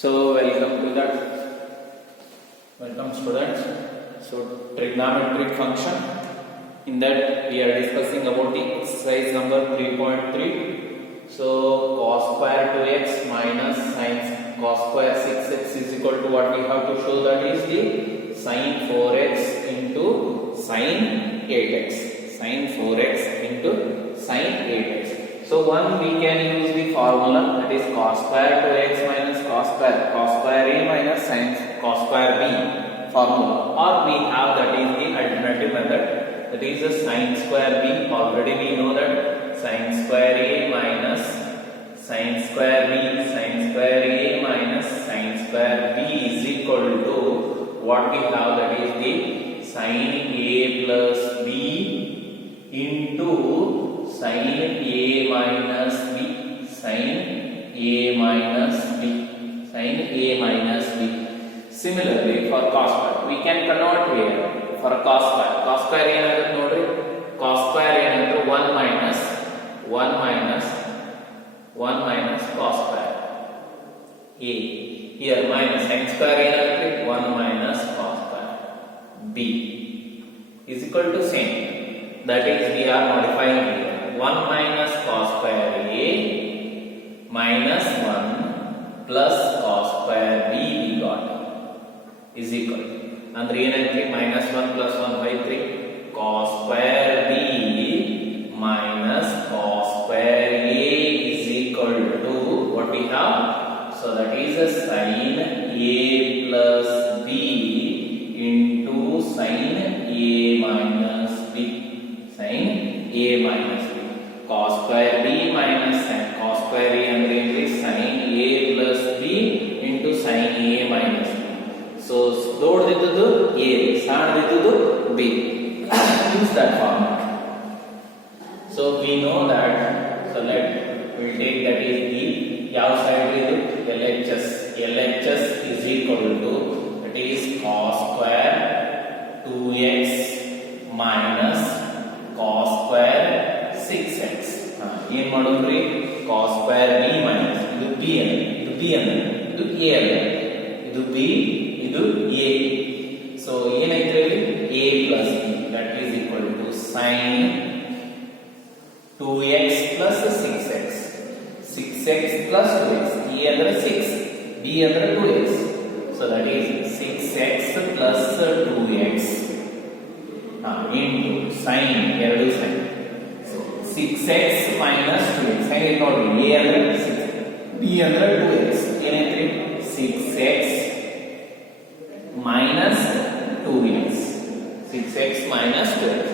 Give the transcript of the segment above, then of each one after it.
So welcome students. So trigonometric function. In that we are discussing about the exercise number 3.3. So cos square 2x minus sin cos square 6x is equal to what we have to show, that is the sin 4x into sin 8x. Sin 4x into sin 8x. So one we can use the formula, that is cos square 2x minus cos square a minus sin cos square b formula, or we have that is the alternative method, that is the sin square b. Already we know that sin square a minus sin square b, sin square a minus sin square b is equal to what we have, that is the sin a plus b into sin a minus b, sin a minus b, sin a minus b. Similarly for cos square we can convert here. For cos square ಏನಾಗುತ್ತೆ ನೋಡ್ರಿ, cos square ಏನಂದ್ರೆ 1 minus cos square a. Here minus sin square ಏನಾಗುತ್ತೆ 1 minus cos square b is equal to same, that is we are modifying here 1 minus cos square a minus 1 plus cos square b we got is equal, ಅಂದ್ರೆ ಏನಾಗುತ್ತೆ minus 1 plus 1 by 3 cos square b minus cos square a is equal to what we have, so that is a sin a plus b into sin a minus b, sin a minus b. Cos square b minus sin cos square a ಅಂದ್ರೆ ಏನ್ರಿ sin a plus b into sin a minus b. So ದೊಡ್ಡದಿದ್ದು a, ಸಣ್ಣದಿದ್ದು b. Use that formula. So we know that, so we'll take that is the ಯಾವ side ಇದು LHS is equal to, that is cos square 2x minus cos square 6x. ಏನು ಮಾಡೋದ್ರಿ, cos square b minus ಇದು b ಅಂದ್ರೆ ಇದು a ಅಲ್ಲ, ಇದು b ಇದು a. ಸೊ ಏನೈತ್ರಿ a plus b, that is equal to sin 2x plus 6x, 6x plus 2x, a ಅಂದ್ರೆ 6, b ಅಂದ್ರೆ 2x, so that is 6x plus 2x into sin ಎರಡು sin, so 6x minus 2x. ಹಾಗೆ ನೋಡಿ a ಅಂದ್ರೆ 6, b ಅಂದ್ರೆ 2x, ಏನೈತ್ರಿ 6x minus 2x, 6x minus 2x.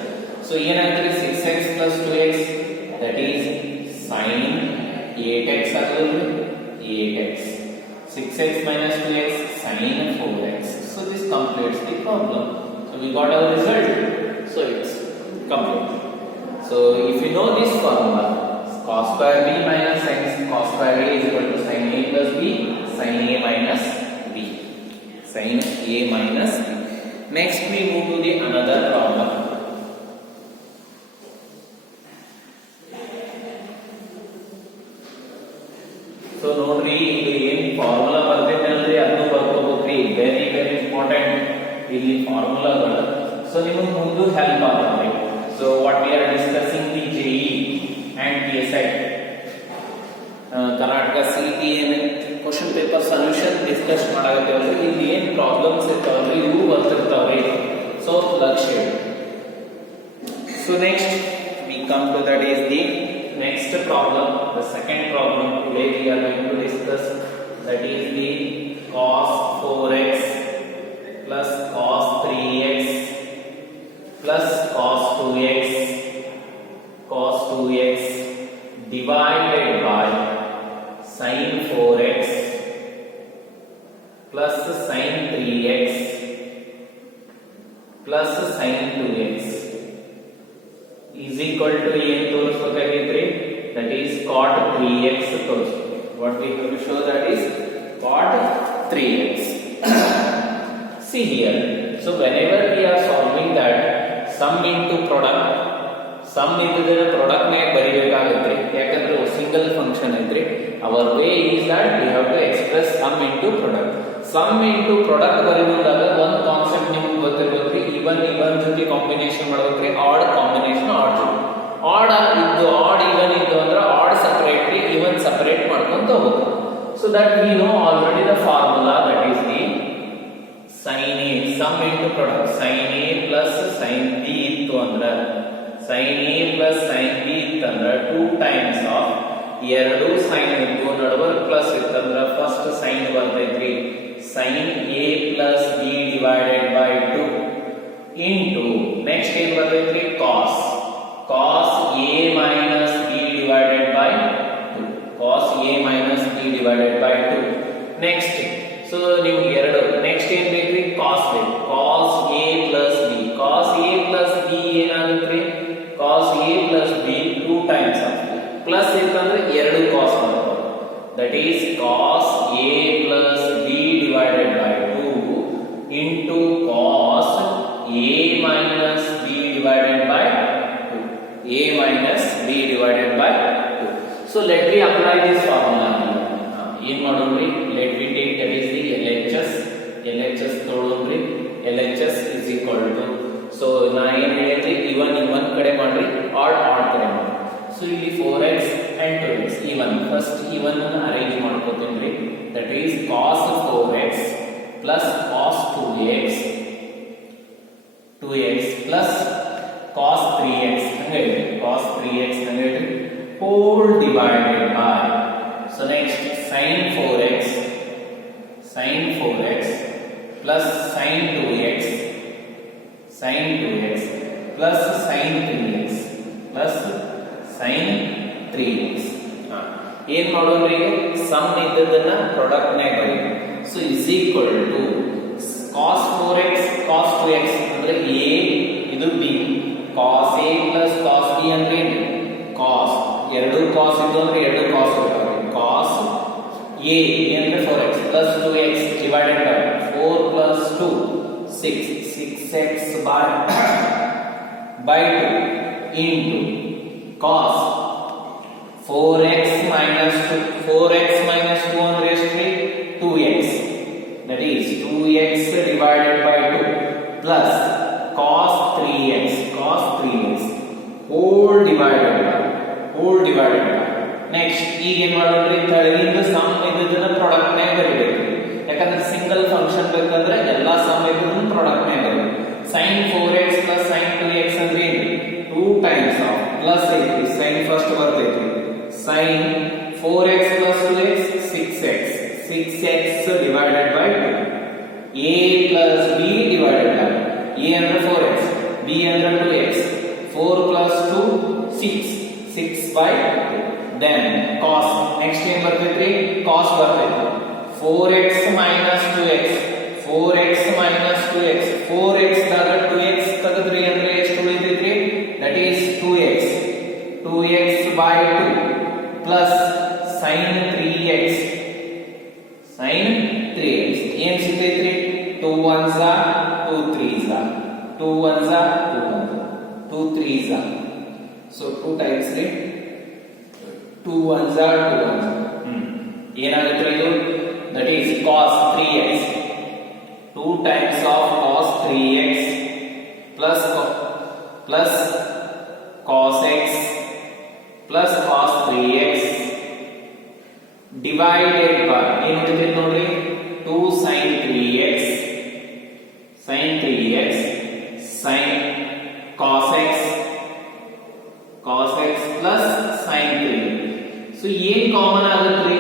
So ಏನಾಗ್ತದೆ 6x plus 2x, that is sin 8x ಆಗುತ್ತೆ, 8x, 6x minus 2x sin 4x. So this completes the problem. So we got our result. So it's complete. So if you know this formula, cos square b minus sin cos square a is equal to sin a plus b, sin a minus b, sin a minus b. Next we move to the another problem. So ನೋಡ್ರಿ, ಇಲ್ಲಿ ಏನು formula ಬರ್ತಿದ್ದಲ್ರಿ ಅದನ್ನು ಬರ್ಕೋಬೇಕ್ರಿ, very important ಇಲ್ಲಿ ಫಾರ್ಮುಲಾಗಳು. So ನಿಮಗೆ ಮುಂದೆ help ಆಗುತ್ತೆ. So what we are discussing the JEE and PSI Karnataka CET ಏನು question paper solution discuss ಮಾಡಾಕತ್ತೇವಲ್ಲ, ಇಲ್ಲಿ ಏನು ಪ್ರಾಬ್ಲಮ್ಸ್ ಇರ್ತಾವಲ್ರಿ ಇವು ಬರ್ತಿರ್ತಾವ್ರಿ. ಸೊ ಲಕ್ಷ್ಯ. So next we come to that is the next problem, the second problem today we are going to discuss, that is the cos 4x plus cos 3x plus cos 2x divided by sin 4x plus sin 3x plus sin 2x is equal to ಏನು ತೋರಿಸಬೇಕಾಗಿತ್ರಿ, that is cot 3x ತೋರಿಸಬೇಕು. What we have to show, that is cot 3x. See here, so whenever we are solving that sum into product, sum into product ನ್ಯಾಗ ಬರಿಬೇಕಾಗುತ್ತೆ, ಯಾಕಂದ್ರೆ single function ಐತ್ರಿ. our way is that we have to express sum into sum into product ಬರೆಯುವಾಗ ಒಂದು concept ನಿಮ್ಗೆ ಗೊತ್ತಿರ್ಬೇಕ್ರಿ, even ಜೊತೆ combination ಮಾಡ್ಬೇಕ್ರಿ, odd combination odd ಜೊತೆ. ಆಡ್ ಇದ್ದು ಆಡ್ ಇವನ್ ಇದ್ದು ಅಂದ್ರೆ ಆಡ್ ಸಪರೇಟ್ಲಿ ಇವನ್ ಸಪರೇಟ್ ಮಾಡ್ಕೊಂತ ಹೋಗೋದು. So that we know already the formula, that is the sin a, sum into product sin a plus sin b ಇತ್ತು ಅಂದ್ರೆ sin a plus sin b ಇತ್ತಂದ್ರೆ 2 times of ಎರಡು sin ಇದ್ದು ನಡುವೆ plus ಇತ್ತಂದ್ರೆ first sin ಬರ್ತೈತ್ರಿ sin a plus b divided by 2 into next ಏನ್ ಬರ್ತೈತ್ರಿ cos a minus b divided by 2 cos a minus b divided by 2. Next so ನಿಮ್ಗೆ ಎರಡು ನೆಕ್ಸ್ಟ್ ಏನ್ ಬೇಕ್ರಿ cos ಬೇಕು, cos a plus b, cos a plus b ಏನಾಗುತ್ತೆ cos a plus b 2 times of plus ಇತ್ತಂದ್ರೆ ಎರಡು cos ಬರುತ್ತೆ, that is cos a plus b divided by 2 into cos a minus b divided by 2, a minus b divided by 2. So let me apply this formula. ಏನ್ ಮಾಡೋಣ್ರಿ, let me take that is the LHS ತಗೊಳ್ಳೋಣ್ರಿ, LHS is equal to, so ನಾ ಏನ್ ಹೇಳಿದ್ರಿ ಇವನ್ ಕಡೆ ಮಾಡ್ರಿ, add ಕಡೆ ಮಾಡ್ರಿ. So ಇಲ್ಲಿ 4x and 2x first even ಅನ್ನು ಅರೇಂಜ್ ಮಾಡ್ಕೋತೀನ್ರಿ, that is cos 4x plus cos 2x plus cos 3x ಹಂಗೆ whole divided by, so next sin 4x plus sin 2x plus sin 3x plus sin 3x. ಏನ್ ಮಾಡೋದ್ರಿ, some ಇದ್ದದನ್ನ product ನಾಗ ಬರೀ. So is equal to cos 4x cos 2x ಅಂದ್ರೆ a, ಇದು b, cos a plus cos b ಅಂದ್ರೆ ಏನು cos, ಎರಡು cos ಇದ್ದು ಅಂದ್ರೆ ಎರಡು cos ಇರ್ತಾವೆ, cos a ಅಂದ್ರೆ 4x plus 2x divided by 4 plus 2 6x by 2 into cos 4x minus 2 ಅಂದ್ರೆ ಎಷ್ಟು 2x, that is 2x divided by 2 plus cos 3x whole divided by. Next ಈಗ ಏನ್ ಮಾಡೋದ್ರಿ, ಕೆಳಗಿಂದ ಸಮ್ ಇದ್ದದನ್ನ ಪ್ರಾಡಕ್ಟ್ ನಾಗ ಬರೀಬೇಕು, ಯಾಕಂದ್ರೆ ಸಿಂಗಲ್ ಫಂಕ್ಷನ್ ಬೇಕಂದ್ರೆ ಎಲ್ಲಾ ಸಮ್ ಇದ್ದದನ್ನ ಪ್ರಾಡಕ್ಟ್ ನಾಗ ಬರೀಬೇಕು. sin 4x plus sin 2x ಅಂದ್ರೆ ಏನು 2 times of ಪ್ಲಸ್ ಐತಿ, sin ಫಸ್ಟ್ ಬರ್ತೈತಿ, sin 4x plus 2x 6x divided by 2, a plus b divided by, a ಅಂದ್ರೆ 4x, b ಅಂದ್ರೆ 2x, 4 plus 2 6 by 2. then cos, next ಏನ್ ಬರ್ತೈತ್ರಿ cos ಬರ್ತೈತಿ, 4x minus 2x 4x ದಾಗ 2x ತೆಗೆದ್ರಿ ಅಂದ್ರೆ ಎಷ್ಟು ಉಳಿತೈತ್ರಿ, that is 2x by 2 plus sin 3x ಏನ್ ಸಿಗ್ತೈತ್ರಿ 2 1s are 2 3s are 2 1s are 2 3s are, so 2 times 3 2 1s are 2 1s ಏನಾಗುತ್ತೆ ಇದು, that is cos 3x 2 times of cos 3x plus cos x plus cos 3x divided by ಏನಿದೆ ನೋಡ್ರಿ 2 sin 3x sin cos x plus sin 3. so ಏನ್ common ಆಗುತ್ತೆ,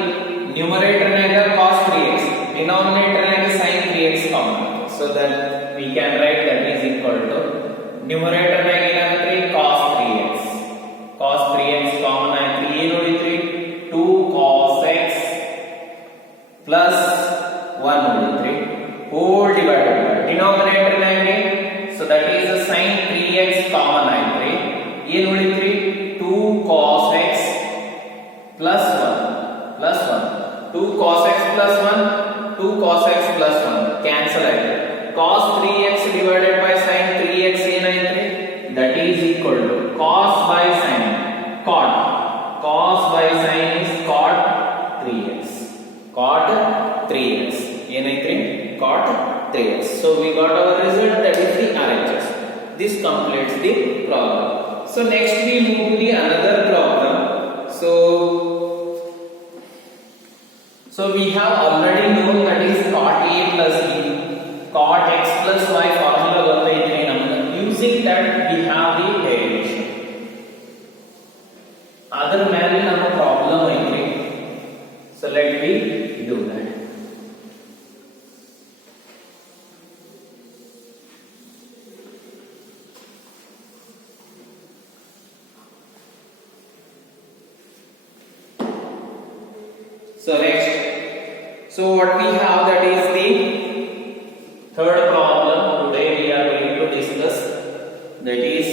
numerator ನಾಗ cos 3x, denominator ನಾಗ sin 3x common, so that we can write that is equal to numerator ನಾಗ ಏನಾಗುತ್ತೆ cos 3x common ಆಯ್ತು, ಏನು ಉಳಿತ್ರಿ 2 cos x plus 1 ಉಳಿತ್ರಿ whole divided by denominator ನಾಗ, so that is sin 3x common ಆಯ್ತು, ಏನು ಉಳಿತ್ರಿ 2 cos x plus 1 2 cos x plus 1 cancel ಆಯ್ತು, cos 3x divided by sin 3x ಏನಾಯ್ತು, that is equal to cos by sin is cot 3x 3x. ಏನಾಯ್ತ್ರಿ? cot 3x. So we got our result, that is the RHS. This completes the problem. So next we move to the another problem. So we have already known that is cot A plus B, cot x plus y formula ಗೊತ್ತೈತ್ರಿ ನಮಗೆ. Using that we have the derivation. ಅದರ ಮೇಲೆ ನಮ್ಮ problem ಐತ್ರಿ. So let me do that. So next, so what we have, that is the third problem today we are going to discuss, that is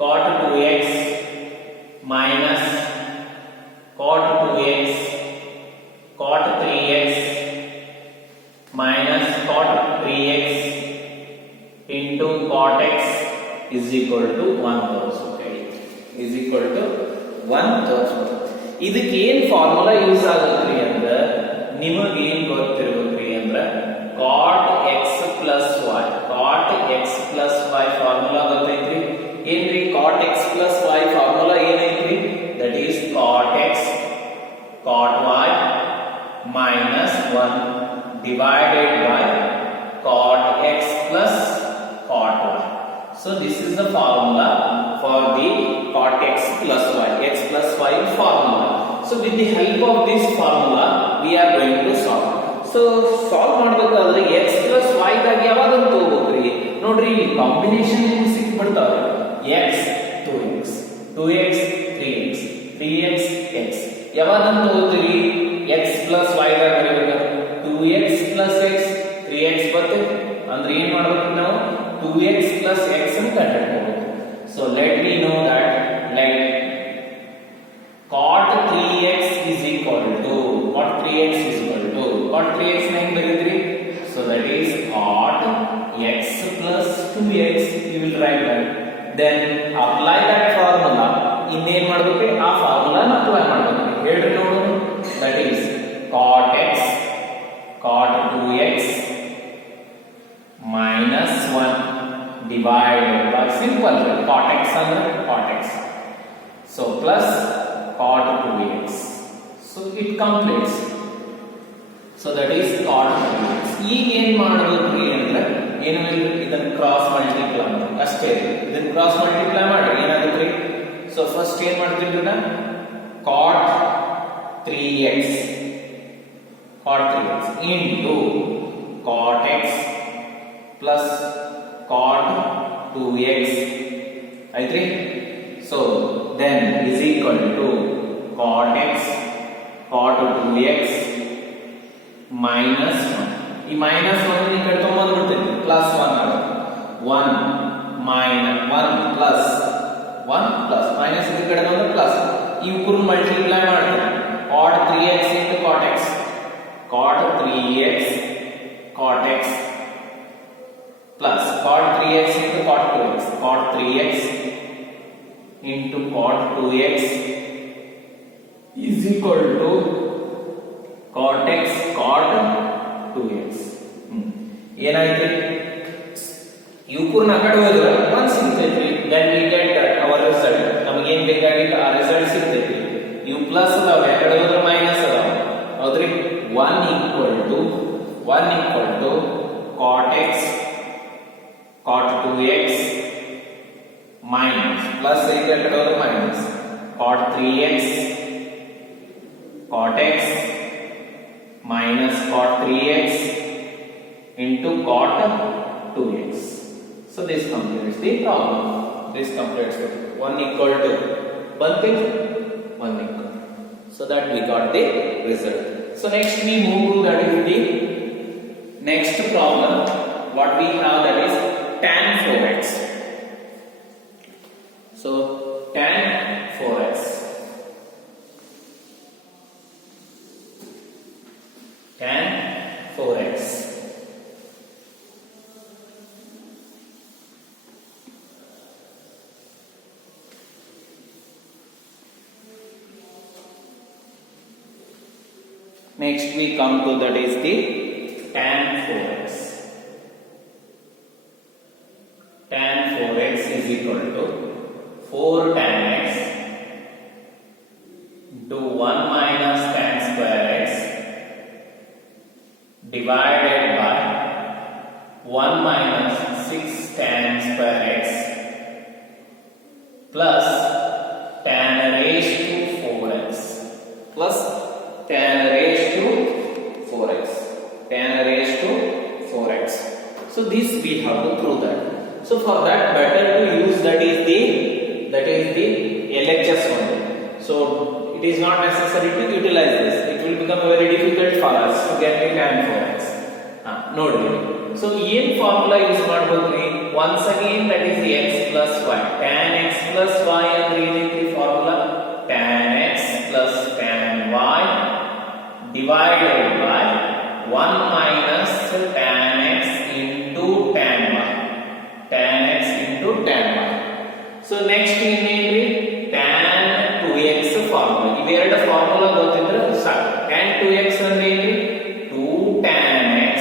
cot 2x minus cot 2x cot 3x minus cot 3x into cot x is equal to 1,000. is equal to 1,000. ಇದಕ್ಕೆ ಏನು formula use ಆಗುತ್ತೆ ಅಂದ್ರೆ ನಿಮಗೆ ಏನು ಗೊತ್ತಿರಬೇಕು ಅಂದ್ರೆ cot x plus y formula ಗೊತ್ತೈತ್ರಿ. ಏನ್ರಿ cot x plus y formula ಏನೈತ್ರಿ? that is cot x cot y minus 1 divided by cot x plus cot y. So this is the formula for the cot x plus y formula. So with the help of this formula we are going to solve. So solve ಮಾಡಬೇಕಾದ್ರೆ x plus y ದಾಗ ಯಾವಾಗಂತ ತಗೋಬೇಕ್ರಿ? ನೋಡ್ರಿ ಇಲ್ಲಿ combination ಸಿಕ್ಬಿಡ್ತಾವೆ. x 2x 3x 3x ಯಾವಾಗಂತ ತಗೋತೀರಿ? x plus y ದಾಗ ಬರೀಬೇಕು. 2x plus x 3x ಬರುತ್ತೆ ಅಂದ್ರೆ ಏನು ಮಾಡಬೇಕು ನಾವು? 2x plus x ಅನ್ನು ಕಂಡುಹಿಡಿಯಬೇಕು. So let me know that, like cot 3x is equal to cot 3x ಹೆಂಗ್ ಬರೀದ್ರಿ? So that is cot x plus 2x, you will write that. Then apply that formula. ಇನ್ನೇನ್ ಮಾಡಬೇಕು? ಆ ಫಾರ್ಮುಲಾನ apply ಮಾಡಬೇಕು. ಹೇಳ್ರಿ ನೋಡೋಣ. That is cot x cot 2x minus 1 divided by simple cot x under cot x. So plus cot 2x. So it completes. So that is cot 2x. ಈಗ ಏನು ಮಾಡಬೇಕ್ರಿ ಅಂದ್ರೆ ಏನು ಇದನ್ನ ಕ್ರಾಸ್ ಮಲ್ಟಿಪ್ಲೈ ಮಾಡಿ ಅಷ್ಟೇ. ಇದನ್ನ ಕ್ರಾಸ್ ಮಲ್ಟಿಪ್ಲೈ ಮಾಡಿ ಏನಾಗುತ್ತೆ? ಸೊ ಫಸ್ಟ್ ಏನು ಮಾಡ್ತೀವಿ ನಾವು? cot 3x into cot x plus cot 2x. ಆಯ್ತ್ರಿ? So then is equal to cot x cot 2x minus 1. ಈ minus 1 ಈ ಕಡೆ ತಗೊಂಡ್ಬಿಡ್ತೀನಿ. plus 1 ಆಗುತ್ತೆ. 1 minus 1 plus minus ಈ ಕಡೆ ಬಂದ್ರೆ plus. ಇವುಗಳನ್ನು ಮಲ್ಟಿಪ್ಲೈ ಮಾಡ್ತೀನಿ. cot 3x into cot x cot 3x cot x plus cot 3x into cot 2x cot 3x into cot 2x is equal to cot x cot 2x. ಏನಾಯ್ತು? ಇವುಕೂರ್ನ ಆ ಕಡೆ ಹೋದ್ರೆ 1 ಸಿಗ್ತೈತ್ರಿ. then we get our result. ನಮಗೆ ಏನು ಬೇಕಾಗಿತ್ತು ಆ result ಸಿಗ್ತೈತಿ. ಇವು ಪ್ಲಸ್ ಅದಾವ, ಆ ಕಡೆ ಹೋದ್ರೆ ಮೈನಸ್ ಅದಾವ. ಹೌದ್ರಿ? 1 equal to cot x cot 2x minus plus ಈ ಕಡೆ ಹೋದ್ರೆ minus cot 3x cot x minus cot 3x into cot 2x. So this completes the problem. This completes the 1 equal to 1 equal. So that we got the result. So next we move to that is the next problem. What we have, that is tan 4x. So tan 4x. Tan 4x. Next we come to that is the tan 4x. Tan 4x is equal to 4 tan x into 1 minus tan square x divided by 1 minus 6 tan square x plus tan raised to 4x plus tan raised to 4x. Tan raised to 4x. So this we have to prove that. So for that, better to use that is the LHS only. So it is not necessary to utilize this. It will become very difficult for us to get the tan 4x. Note. So in formula use ಮಾಡಬಹುದು. Once again that is x plus y. Tan x plus y ಅಂದ್ರೆ ಏನಂತ formula? Tan x plus tan y divided by 1 minus tan x into tan y. Tan x into tan y. So next ಏನೇನ್ರಿ? Tan 2x formula. ಇವೆರಡು formula ಗೊತ್ತಿದ್ರೆ ಸಾಕು. Tan 2x ಅಂದ್ರೆ ಏನ್ರಿ? 2 tan x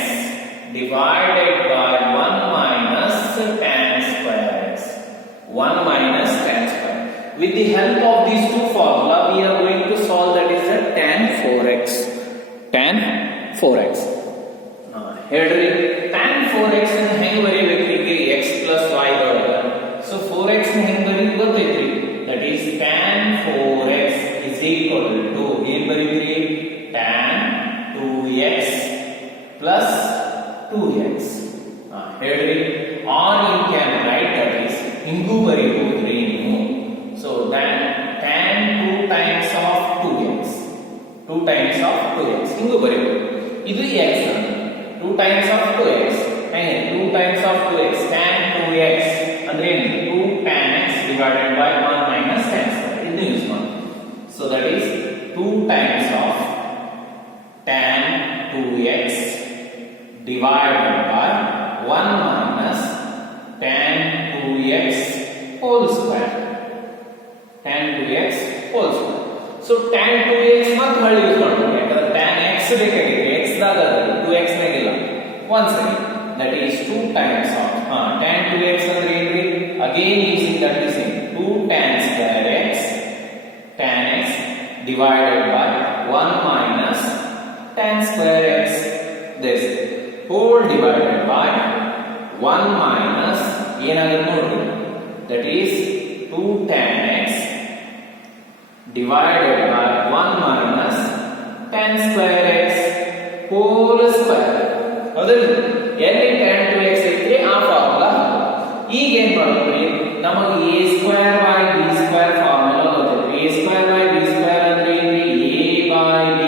divided by 1 minus tan square x. 1 minus tan square. With the help of these two formula, we are going to solve that is the tan 4x. Tan 4x. ಹೇಳ್ರಿ tan 4x ಅನ್ನು ಹೆಂಗೆ ಬರೀಬೇಕ್ರಿ? x plus y ಒಳಗ. So 4x ನ ಹೆಂಗೆ ಬರೀಬೇಕು ಗೊತ್ತೈತ್ರಿ? That is tan 4x is equal to ಏನ್ ಬರೀತೀರಿ? tan 2x plus 2x. ಹೇಳ್ರಿ or you can write that is ಹಿಂಗೂ ಬರೀಬಹುದ್ರಿ ನೀವು. So then tan 2 times of 2x. 2 times of 2x ಹಿಂಗೂ ಬರೀಬಹುದು. ಇದು x 2 times of 2x. ಹೇಗೆ 2 times of 2x tan 2x ಅಂದ್ರೆ ಏನು? 2 tan x divided by 1 minus tan square. ಇದನ್ನು use ಮಾಡಿ. So that is 2 times of tan 2x divided by 1 minus tan 2x whole square. Tan 2x whole square. So tan 2x ಮತ್ತೆ ಹೊಳ್ಳಿ use ಮಾಡಬೇಕು. ಯಾಕಂದ್ರೆ tan x ಬೇಕಾಗಿದೆ. x ದಾಗ 2x ನಾಗಿಲ್ಲ. Once again that is 2 times of tan 2x ಅಂದ್ರೆ ಏನ್ರಿ? Again using that is 2 tan square x tan x divided by 1 minus tan square x this whole divided by 1 minus ಏನಾಗುತ್ತೆ ನೋಡ್ರಿ? That is 2 tan x divided by 1 minus tan square x whole square. ಹೌದಲ್ಲ? ಎಲ್ಲಿ tan 2x ಐತಿ ಆ formula. ಈಗ ಏನ್ ಮಾಡ್ತೀವಿ? ನಮಗೆ a square by b square formula ಗೊತ್ತೈತಿ. a square by b square ಅಂದ್ರೆ ಏನ್ರಿ? a by b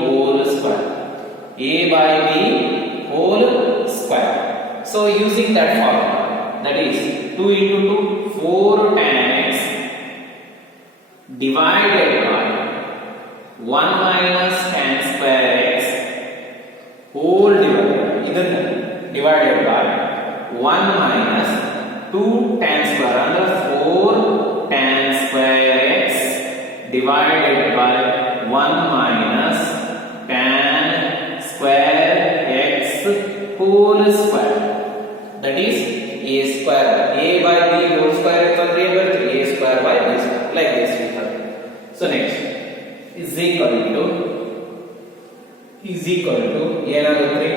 whole square. a by b whole square. So using that formula, that is 2 into 2 4 tan x divided by 1 minus tan square x whole divided by 1 minus 2 tan square under 4 tan square x divided by 1 minus tan square x whole square. That is a square. a by b whole square ಅಂದ್ರೆ ಏನು ಬರುತ್ತೆ? a square by b square. Like this we have. So next is equal to ಏನಾಗುತ್ತೆ?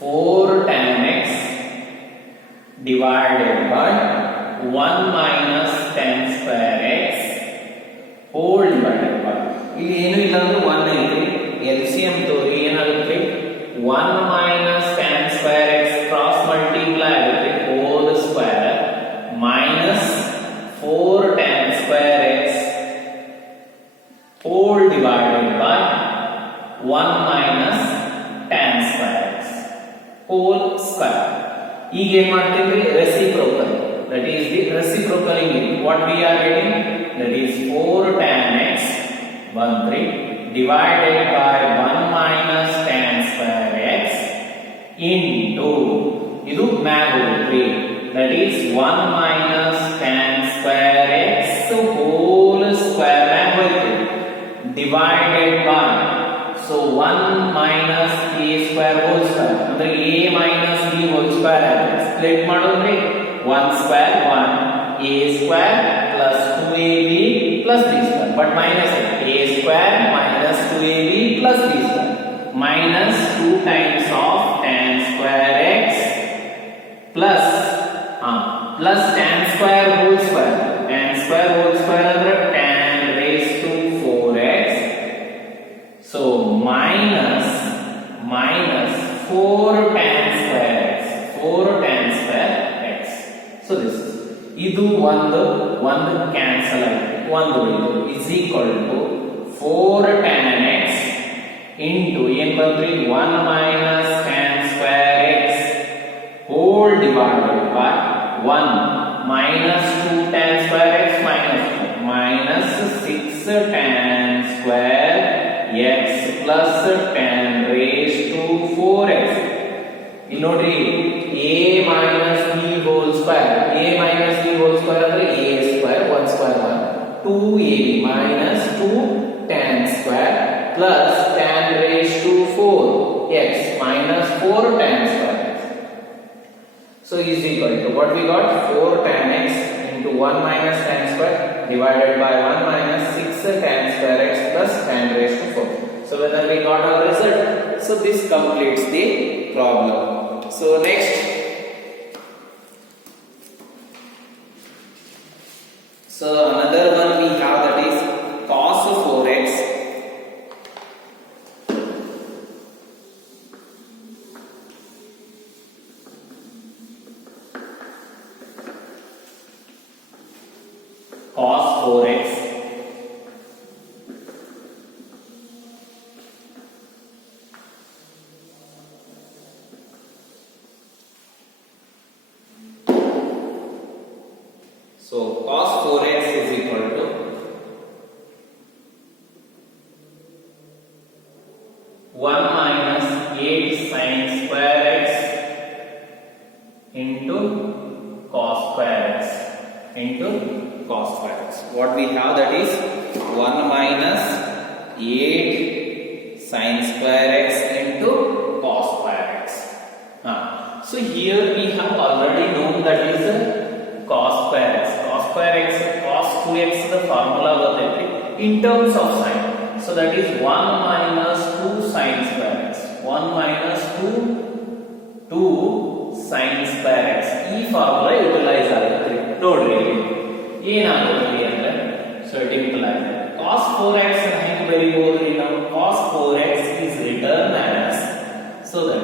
4 tan x divided by 1 minus tan square x whole divided by ಇಲ್ಲಿ ಏನು ಇಲ್ಲ ಅಂದ್ರೆ 1 ಐತಿ. LCM ತೋರಿ ಏನಾಗುತ್ತೆ? 1 minus tan square x cross multiply ಆಗುತ್ತೆ whole square minus 4 tan square x whole divided by 1 minus tan square x whole square. ಈಗ ಏನು ಮಾಡ್ತೀವಿ? reciprocal. That is the reciprocal in what we are getting? That is 4 tan x 1 3 divided by 1 minus tan square x into ಇದು ಮ್ಯಾಗ ಹೋಗ್ರಿ. That is 1 minus tan square x whole square ಮ್ಯಾಗ ಹೋಗ್ರಿ divided by square whole square ಅಂದ್ರೆ a minus b whole square ಆಗುತ್ತೆ. Split ಮಾಡೋದ್ರಿ 1 square 1 a square plus 2ab plus b square but minus a square minus 2ab plus b square minus 2 times of tan square x plus tan square whole square ಅಂದ್ರೆ tan raised to 4x so minus 4 tan square x so this ಇದು ಒಂದು cancel ಆಗುತ್ತೆ ಒಂದು is equal to 4 tan x into ಏನು ಬಂದ್ರಿ 1 minus tan square x whole divided by 1 minus 2 tan square x minus 6 tan square x plus tan raised to 4x ಇಲ್ಲಿ ನೋಡ್ರಿ a minus b whole square ಅಂದ್ರೆ a square 1 square 1 2ab minus 2 tan square plus tan raised to 4x minus 4 tan square x so is equal to what we got 4 tan x into 1 minus tan square divided by 1 minus 6 tan square x plus tan raised to 4 so whether we got our result so this completes the problem so next so another one we have that is cos 4x cos 4x so cos 4x is equal to 1 minus 8 sin square x into cos square x what we have that is 1 minus 8 sin square x into cos square x so here we have already known that is cos square x cos 2x the formula ಗೊತ್ತೈತಿ in terms of sin so that is 1 minus 2 sin square x 1 minus 2 sin square x ಈ formula utilise ಆಗುತ್ತೆ ನೋಡ್ರಿ ಏನಾಗುತ್ತೆ ಅಂದ್ರೆ so it implies cos 4x ಹೆಂಗೆ ಬರೆಯಬಹುದು ನಾವು cos 4x is written as so that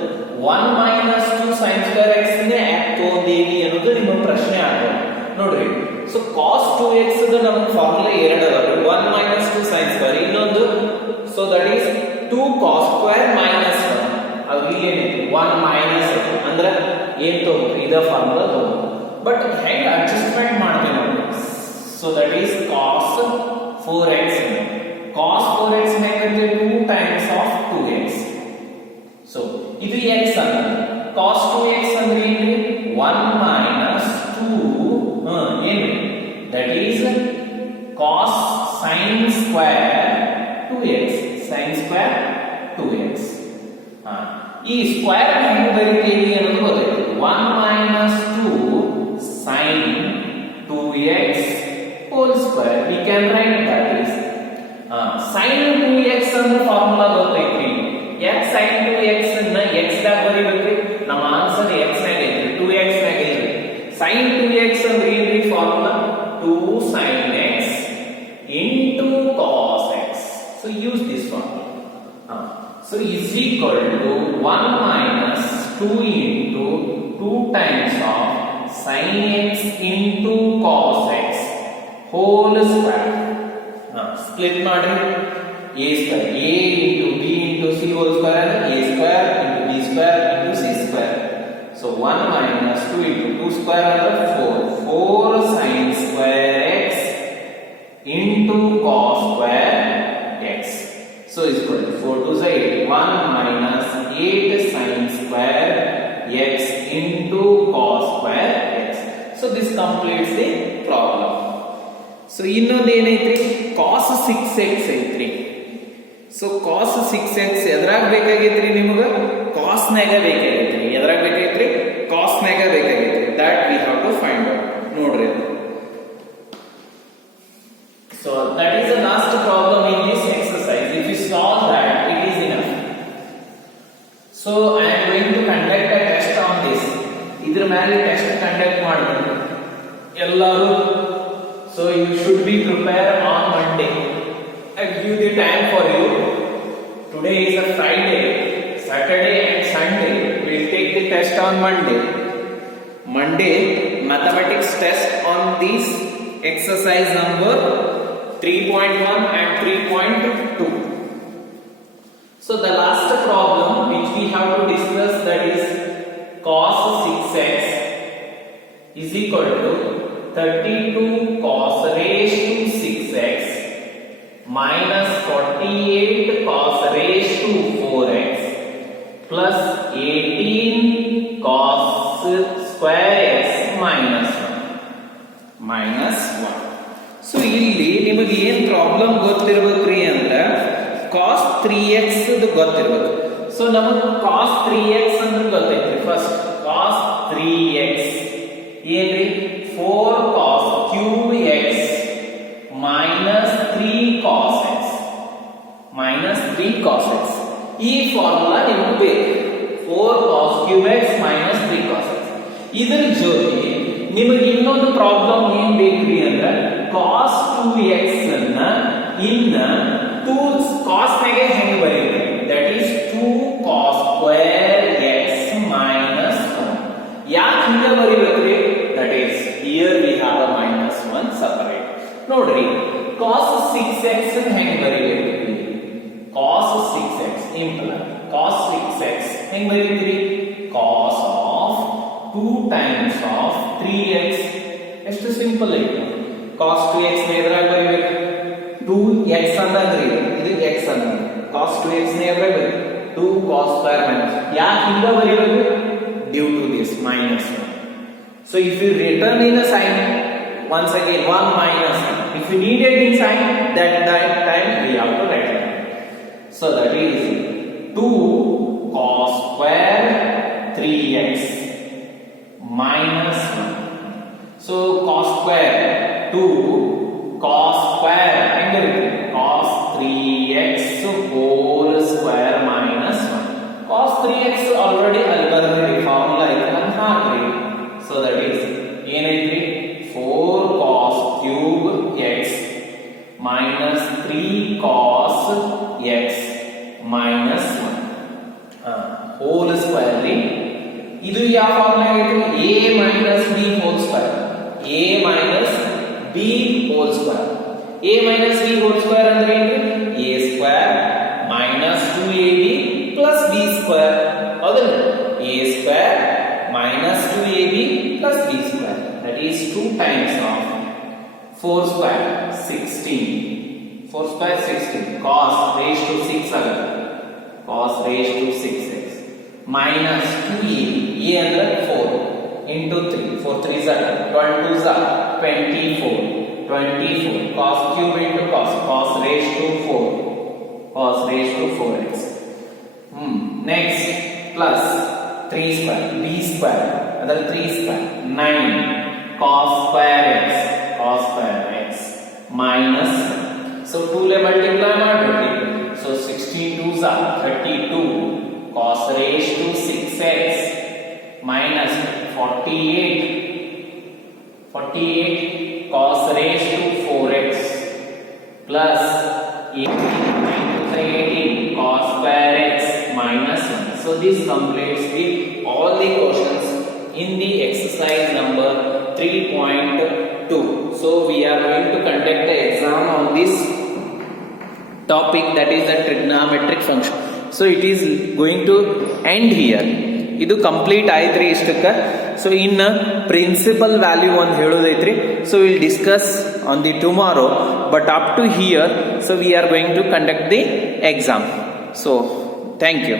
1 minus 2 sin square x ನೇ ಯಾಕೆ ತಗೊಂಡೀವಿ ಅನ್ನೋದು ನಿಮ್ಮ ಪ್ರಶ್ನೆ ಆಗುತ್ತೆ ನೋಡ್ರಿ so cos 2x ದ ನಮ್ಮ ಫಾರ್ಮುಲಾ ಎರಡು ಅದಾವೆ 1 minus 2 sin square ಇನ್ನೊಂದು so that is 2 cos square minus 1 ಅದು ಏನಿದೆ 1 minus ಅಂದ್ರೆ ಏನು ತಗೊಂಡ್ರಿ ಇದ ಫಾರ್ಮುಲಾ ತಗೊಂಡ್ರಿ ಬಟ್ ಹೆಂಗ್ ಅಡ್ಜಸ್ಟ್ಮೆಂಟ್ ಮಾಡ್ತೀವಿ ನಾವು so that is cos 4x ಹೆಂಗಂದ್ರೆ 2 times of 2x so ಇದು x ಅಂದ್ರೆ cos 2x ಅಂದ್ರೆ ಏನ್ರಿ 1 minus 2 ಏನು that is cos sin square 2x ಈ ಸ್ಕ್ವೇರ್ ಹೆಂಗೆ ಬರೀತೀವಿ ಅನ್ನೋದು ಗೊತ್ತಾಯ್ತು 1 minus 2 sin 2x whole square we can write that is sin 2x ಅಂದ್ರೆ ಫಾರ್ಮುಲಾ ಗೊತ್ತೈತಿ x sin 2x ಅನ್ನ x ದಾಗ ಬರೀಬೇಕ್ರಿ ನಮ್ಮ ಆನ್ಸರ್ x ನಾಗ ಐತಿ 2x ನಾಗ ಐತಿ sin 2x ಅಂದ್ರೆ ಏನ್ರಿ formula 2 sin x into cos x so use this formula so is equal to 1 minus 2 into 2 times of sin x into cos x whole square split ಮಾಡಿ a square a into b into c whole square and a square into b square into c square so 1 minus 2 into 2 square ಅಂದ್ರೆ 4 sin square x into cos square x so is equal to 4 to 8 1 minus 8 sin square x into cos square x so this completes the problem so ಇನ್ನೊಂದು ಏನೈತ್ರಿ cos 6x ಐತ್ರಿ so cos 6x ಎದ್ರಾಗ ಬೇಕಾಗೈತ್ರಿ ನಿಮಗೆ ಕಾಸ್ನಾಗ ಬೇಕಾಗೈತ್ರಿ ಎದ್ರಾಗ ಬೇಕಾಗೈತ್ರಿ ಕಾಸ್ನಾಗ ಬೇಕಾಗೈತ್ರಿ that we have to find out ನೋಡ್ರಿ So that is the last problem in this exercise. If you solve that, it is enough. So I am going to conduct a test on this. Idr ಮೇಲೆ test conduct ಮಾಡಬೇಕು ಎಲ್ಲರೂ. So you should be prepared on Monday. I give the time for you. Today is a Friday, Saturday and Sunday. We'll take the test on Monday. Monday mathematics test on this exercise number 3.1 and 3.2. So the last problem which we have to discuss, that is cos 6x is equal to 32 cos raised to 6x minus 48 cos raised to 4x plus 18 cos square x minus 1. So ಇಲ್ಲಿ ನಿಮಗೆ ಏನ್ problem ಗೊತ್ತಿರ್ಬೇಕ್ರಿ ಅಂದ್ರೆ cos 3x ಗೊತ್ತಿರ್ಬೇಕು. So ನಮಗೆ cos 3x ಅಂದ್ರೆ ಗೊತ್ತೈತ್ರಿ. First cos 3x ಏನ್ರಿ 4 cos cube x minus 3 cos x ಈ formula ನಿಮಗೆ ಬೇಕು. 4 cos cube x minus 3 cos x. ಇದರ ಜೊತೆ ನಿಮಗೆ ಇನ್ನೊಂದು ಪ್ರಾಬ್ಲಮ್ ಏನ್ ಬೇಕ್ರಿ ಅಂದ್ರೆ cos 2x ಅನ್ನ ಇನ್ನ 2 cos ನಾಗೆ ಹೆಂಗ್ ಬರೀತೀವಿ, that is 2 cos square x minus 1. ಯಾಕೆ ಹಿಂಗ ಬರೀಬೇಕ್ರಿ, that is here we have a minus 1 separate. ನೋಡ್ರಿ cos 6x ಹೆಂಗ್ ಬರೀಬೇಕ್ರಿ, cos 6x imply cos 6x ಹೆಂಗ್ ಬರೀತೀರಿ, cos of 2 times of 3x. ಎಷ್ಟು ಸಿಂಪಲ್ ಐತಿ. cos 2x ನೇ ಎದ್ರಾಗ ಬರೀಬೇಕು, 2x ಅಂದ್ರಿ ಇದು x ಅಂದ್ರಿ, cos 2x ನೇ ಎದ್ರಾಗ ಬರೀಬೇಕು 2 cos square minus. ಯಾಕೆ ಹಿಂಗ ಬರೀಬೇಕು, due to this minus 1. So if you return in a sign, once again 1 minus 1. If you need it in sign, that time we have to write it. So that is 2 cos square 3x minus 1. So cos square 2 cos square cos 3x whole square minus 1. Cos 3x already algorithm formula ikan haakri. So that is ಏನಾಯ್ತ್ರಿ 4 cos cube x minus 3 cos x minus 1 whole square ರೀ. ಇದು ಯಾವ formula ಆಗೈತಿ, a minus b whole square. a minus b whole square. a minus b whole square ಅಂದ್ರೆ ಏನ್ರಿ, a square minus 2ab plus b square. ಹೌದಲ್ಲ, a square minus 2ab plus b square. That is 2 times of 4 square 16. 4 square 16 cos raised to 6 ಆಗುತ್ತೆ, cos raised to 6x minus 2ab, a ಅಂದ್ರೆ 4 into 3, 4 3s are 12 2s are 24 cos cube into cos raised to 4x. Next plus 3 square b square ಅಂದ್ರೆ 3 square 9 cos square x minus. So 2 le multiply ಮಾಡ್ಬಿಡಿ. So 16 2s are 32 cos raised to 6x minus 48 cos raised to 4x plus 18 cos square x minus 1. So this completes with all the questions in the exercise number 3.2. So we are going to conduct the exam on this topic, that is the trigonometric function. So it is going to end here. ಇದು complete ಆಯ್ತ್ರಿ ಇಷ್ಟಕ್ಕ. So ಇನ್ನ principal value ಒಂದು ಹೇಳೋದೈತ್ರಿ. So will discuss on the tomorrow, but up to here so we are going to conduct the exam. So thank you.